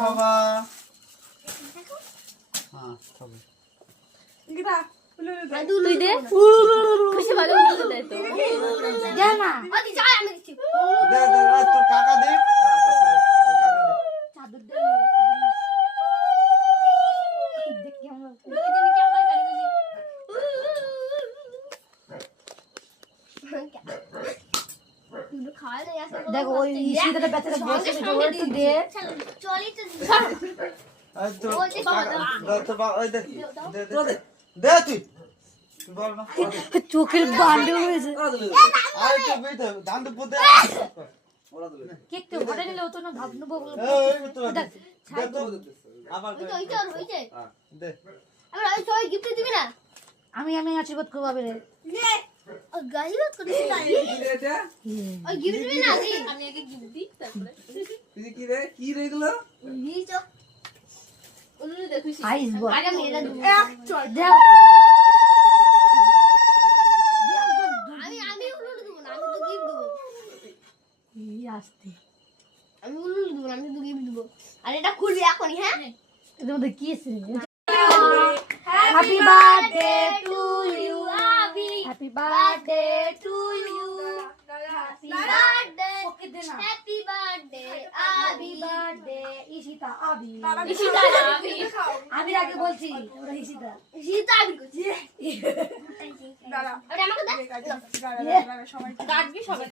বাবা হ্যাঁ তবে তুই দে খুশি ভালো দে তো দে না আদি যাই আমি দিচ্ছি দে দে তোর কাকা দে চাদর দে দেখ কেমন দুই দিন কেমন গাড়ি খাওয়া যায় দেখ ওই ইসিটাতে বেচারা বসে ওই একটু দে চলি তো তোর বাবা ওই দেখ দে দে দে তুই বল না চোখের বান্ডেল হয়েছে আরে তো বেটা দাঁত পুঁতে কেক তো বড় নিলে হতো না ভাব নেবো এই তো দে তো আবার ওই তো হইছে দে আবার ওই সবাই গিফট দিবি না আমি আশীর্বাদ করব আবে রে নে ও গাইবাত করিস না এটা ওই গিফট দিবি না আমি আগে গিফট দিই তারপরে কি রে এগুলো নি তো ওগুলো দেখিস আইস বল আগে আমি এটা দেব এক চল দেব আমি ওগুলো দেব না আমি তো গিফট দেব এই আসতে আমি ওগুলো দেব না আমি তো গিফট দেব আর এটা খুলবি এখনি হ্যাঁ এর মধ্যে কি আছে happy birthday to you Abi happy birthday to you happy birthday okay দে না happy birthday happy Abi birthday Ishita Abi Ishita না আবি আমি আগে বলছি ওরা ঈশিতা ঈশিতা আবি করছি দাঁড়া আরে আমাকে দে দাঁড়া সবাই কাটবি সবাই